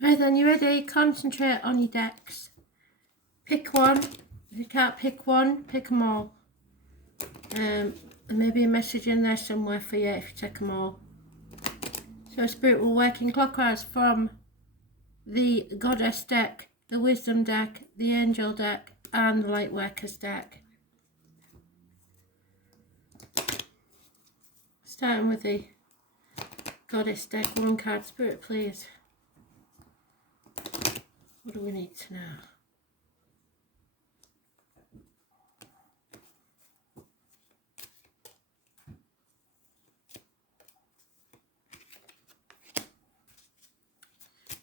Right then, you ready? Concentrate on your decks. Pick one. If you can't pick one, pick them all. There may be a message in there somewhere for you if you take them all. So Spirit will work in clockwise from the Goddess deck, the Wisdom deck, the Angel deck, and the Lightworkers deck. Starting with the Goddess deck, one card. Spirit, please. What do we need to know?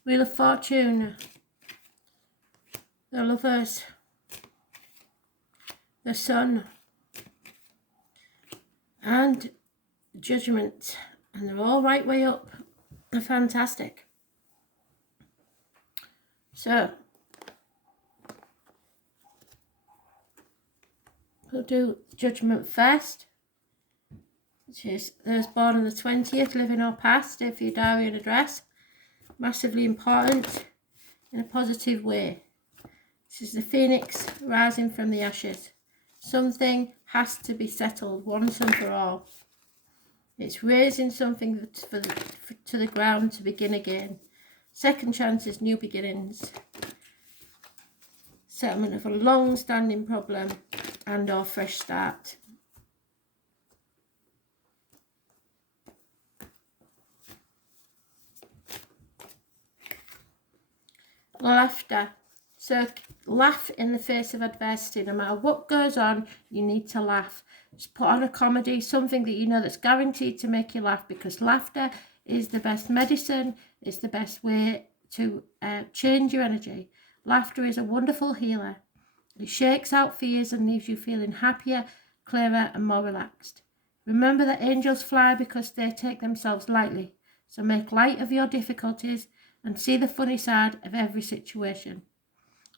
Wheel of Fortune, the Lovers, the Sun, and Judgment. And they're all right way up. They're fantastic. So, we'll do Judgment first, which is those born on the 20th, living or past, if your diary and address. Massively important in a positive way. This is the phoenix rising from the ashes. Something has to be settled once and for all. It's raising something to the ground to begin again. Second chances, new beginnings. Settlement of a long-standing problem and or fresh start. Laughter. So laugh in the face of adversity. No matter what goes on, you need to laugh. Just put on a comedy, something that you know that's guaranteed to make you laugh, because laughter is the best medicine. It's the best way to change your energy. Laughter is a wonderful healer. It shakes out fears and leaves you feeling happier, clearer and more relaxed. Remember that angels fly because they take themselves lightly. So make light of your difficulties and see the funny side of every situation.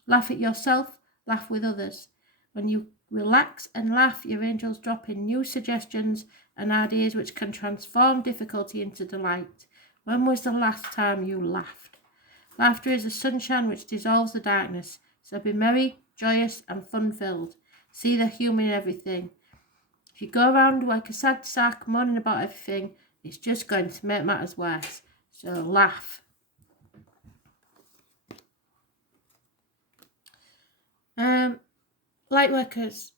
Laugh at yourself, laugh with others. When you relax and laugh, your angels drop in new suggestions and ideas which can transform difficulty into delight. When was the last time you laughed? Laughter is a sunshine which dissolves the darkness. So be merry, joyous and fun-filled. See the humour in everything. If you go around like a sad sack moaning about everything, it's just going to make matters worse. So laugh. Lightworkers.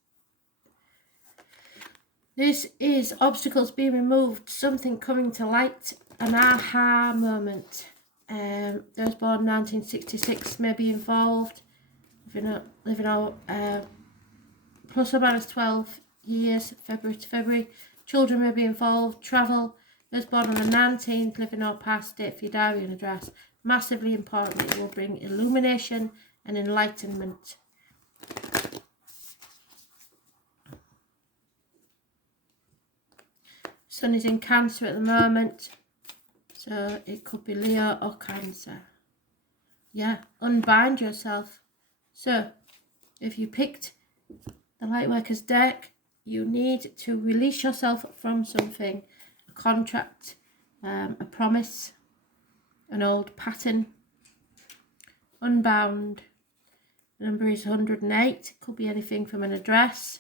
This is obstacles being removed, something coming to light, an aha moment. Those born 1966 may be involved, living out plus or minus 12 years, February to February. Children may be involved, travel. Those born on the 19th, living or past, date for your diary and address. Massively important. It will bring illumination and enlightenment. Sun is in Cancer at the moment, so it could be Leo or Cancer. Yeah, unbind yourself. So, if you picked the Lightworkers deck, you need to release yourself from something, a contract, a promise, an old pattern. Unbound. The number is 108. It could be anything from an address.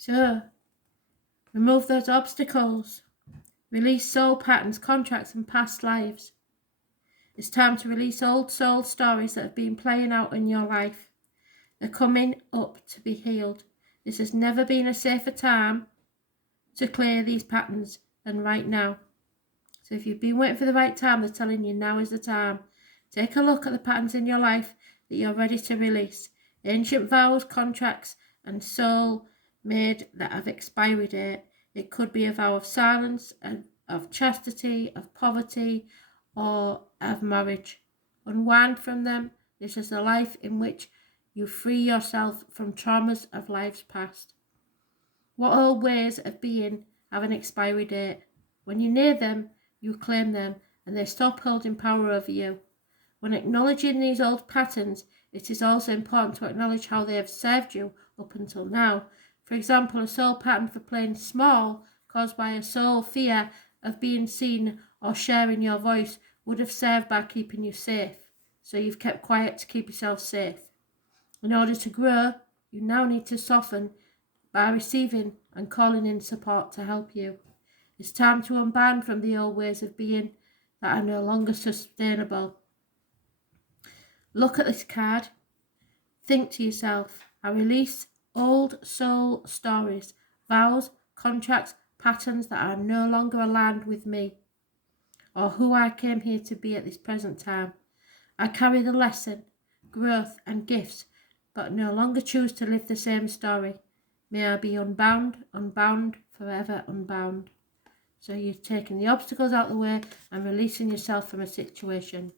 So, remove those obstacles. Release soul patterns, contracts and past lives. It's time to release old soul stories that have been playing out in your life. They're coming up to be healed. This has never been a safer time to clear these patterns than right now. So if you've been waiting for the right time, they're telling you now is the time. Take a look at the patterns in your life that you're ready to release. Ancient vows, contracts and soul made that have expiry date. It could be a vow of silence, of chastity, of poverty, or of marriage. Unwind from them. This is a life in which you free yourself from traumas of lives past. What old ways of being have an expiry date? When you near them, you claim them, and they stop holding power over you. When acknowledging these old patterns, it is also important to acknowledge how they have served you up until now. For example, a soul pattern for playing small caused by a soul fear of being seen or sharing your voice would have served by keeping you safe. So you've kept quiet to keep yourself safe. In order to grow, you now need to soften by receiving and calling in support to help you. It's time to unbind from the old ways of being that are no longer sustainable. Look at this card. Think to yourself, I release old soul stories, vows, contracts, patterns that are no longer aligned with me or who I came here to be at this present time. I carry the lesson, growth and gifts, but no longer choose to live the same story. May I be unbound, unbound, forever unbound. So you're taking the obstacles out of the way and releasing yourself from a situation.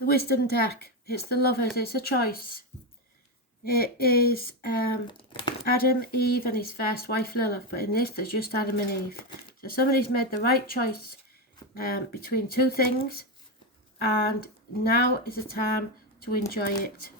The wisdom deck, it's the lovers, it's a choice. It is Adam, Eve and his first wife Lilith, but in this there's just Adam and Eve. So somebody's made the right choice between two things, and now is the time to enjoy it.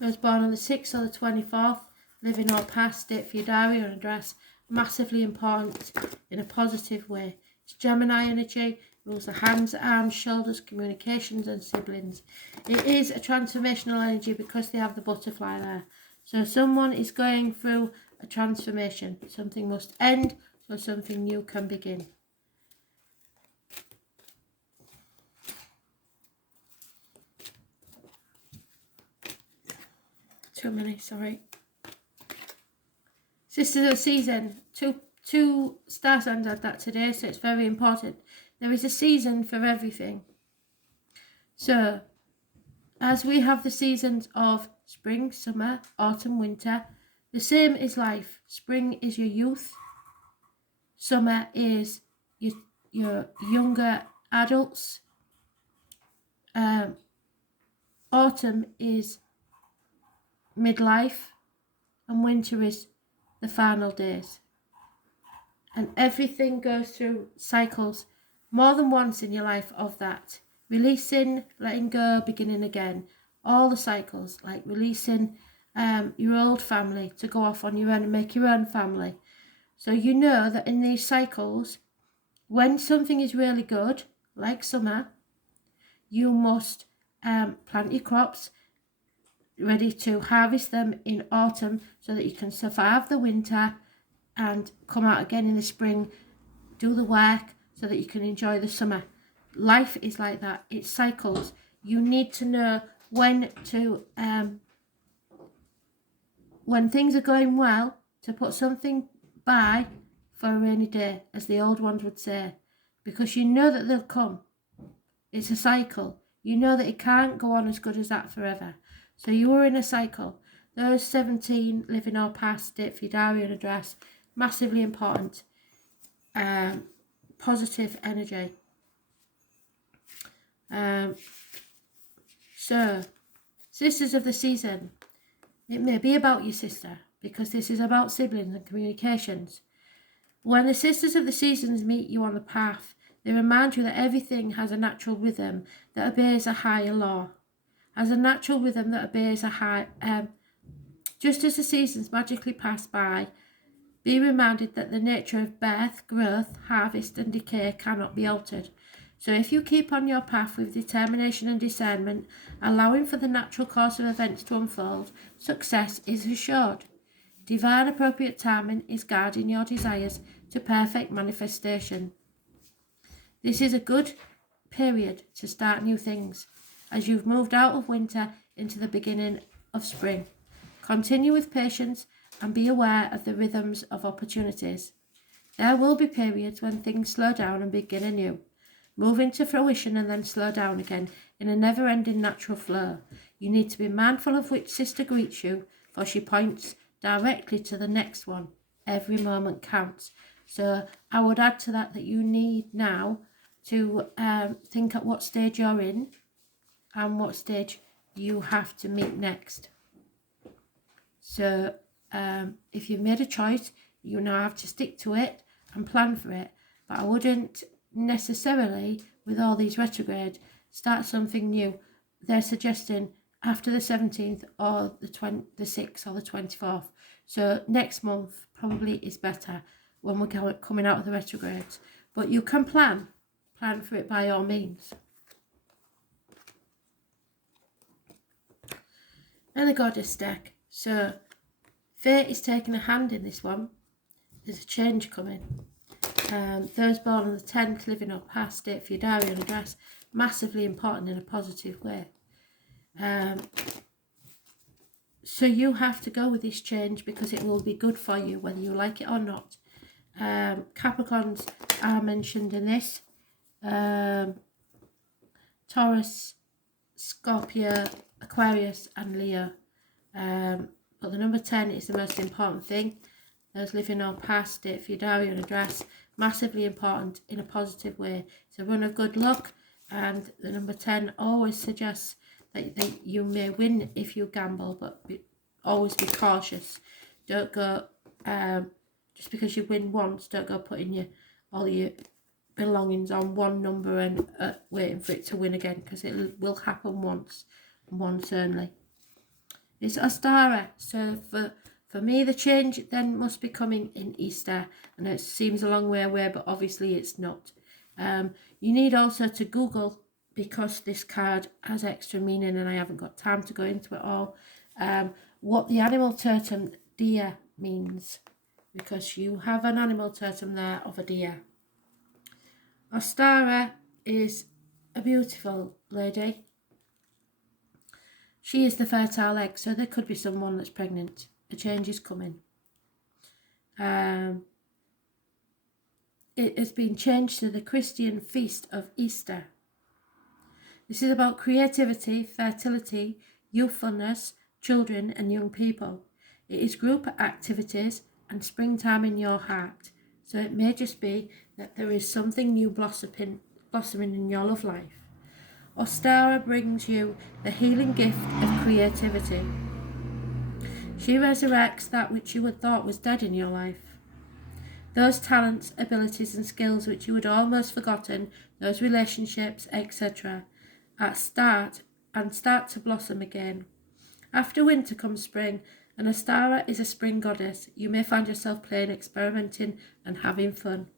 I was born on the 6th or the 24th, living or past, date for your diary or address, massively important in a positive way. It's Gemini energy, rules the hands, arms, shoulders, communications and siblings. It is a transformational energy because they have the butterfly there. So someone is going through a transformation. Something must end so something new can begin. Too many, sorry. Sisters of the Season. Two star signs had that today, so it's very important. There is a season for everything. So, as we have the seasons of spring, summer, autumn, winter, the same is life. Spring is your youth. Summer is your younger adults. Autumn is midlife, and winter is the final days. And everything goes through cycles more than once in your life of that. Releasing, letting go, beginning again. All the cycles, like releasing your old family to go off on your own and make your own family. So you know that in these cycles, when something is really good, like summer, you must plant your crops, ready to harvest them in autumn so that you can survive the winter and come out again in the spring, do the work so that you can enjoy the summer. Life is like that. It cycles. You need to know when to, when things are going well, to put something by for a rainy day, as the old ones would say, because you know that they'll come. It's a cycle. You know that it can't go on as good as that forever. So you are in a cycle. Those 17, living or past, date for your diary and address, massively important. Positive energy. So, sisters of the season, it may be about your sister, because this is about siblings and communications. When the sisters of the seasons meet you on the path, they remind you that everything has a natural rhythm that obeys a higher law. Has a natural rhythm that obeys a high. Just as the seasons magically pass by, be reminded that the nature of birth, growth, harvest and decay cannot be altered. So if you keep on your path with determination and discernment, allowing for the natural course of events to unfold, success is assured. Divine appropriate timing is guiding your desires to perfect manifestation. This is a good period to start new things, as you've moved out of winter into the beginning of spring. Continue with patience and be aware of the rhythms of opportunities. There will be periods when things slow down and begin anew, move into fruition and then slow down again in a never-ending natural flow. You need to be mindful of which sister greets you, for she points directly to the next one. Every moment counts. So I would add to that you need now to think at what stage you're in and what stage you have to meet next. So if you've made a choice, you now have to stick to it and plan for it. But I wouldn't necessarily, with all these retrograde, start something new. They're suggesting after the 17th or the 6th or the 24th. So next month probably is better when we're coming out of the retrogrades. But you can plan for it by all means. And the Goddess deck. So Fate is taking a hand in this one. There's a change coming. Those born on the 10th, living or past, date for your diary and address, massively important in a positive way. So you have to go with this change because it will be good for you whether you like it or not. Capricorns are mentioned in this. Taurus, Scorpio, Aquarius and Leo. But the number 10 is the most important thing. Those living or past, date for your diary and address, massively important in a positive way. It's a run of good luck, and the number 10 always suggests that you may win if you gamble, but always be cautious. Don't go, just because you win once, don't go putting all your belongings on one number and waiting for it to win again, because it will happen once only. It's Ostara, so for me the change then must be coming in Easter, and it seems a long way away, but obviously it's not. You need also to Google, because this card has extra meaning and I haven't got time to go into it all, what the animal totem deer means, because you have an animal totem there of a deer. Ostara is a beautiful lady. She is the fertile egg, so there could be someone that's pregnant. A change is coming. It has been changed to the Christian feast of Easter. This is about creativity, fertility, youthfulness, children and young people. It is group activities and springtime in your heart. So it may just be that there is something new blossoming in your love life. Ostara brings you the healing gift of creativity. She resurrects that which you had thought was dead in your life. Those talents, abilities and skills which you had almost forgotten, those relationships, etc., start to blossom again. After winter comes spring, and Ostara is a spring goddess. You may find yourself playing, experimenting and having fun.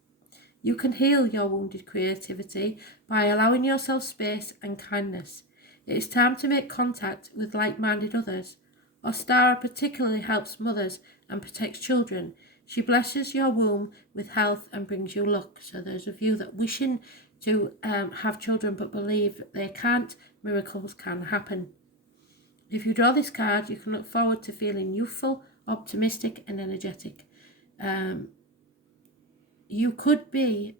You can heal your wounded creativity by allowing yourself space and kindness. It is time to make contact with like-minded others. Ostara particularly helps mothers and protects children. She blesses your womb with health and brings you luck. So those of you that wishing to have children but believe they can't, miracles can happen. If you draw this card, you can look forward to feeling youthful, optimistic and energetic. You could be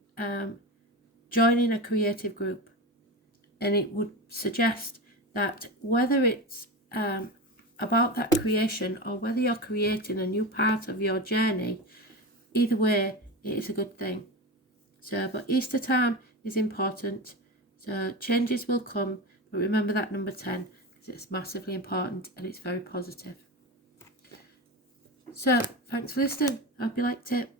joining a creative group, and it would suggest that whether it's about that creation or whether you're creating a new part of your journey, either way it is a good thing. So, but Easter time is important, so changes will come, but remember that number 10 because it's massively important and it's very positive. So thanks for listening. I hope you liked it.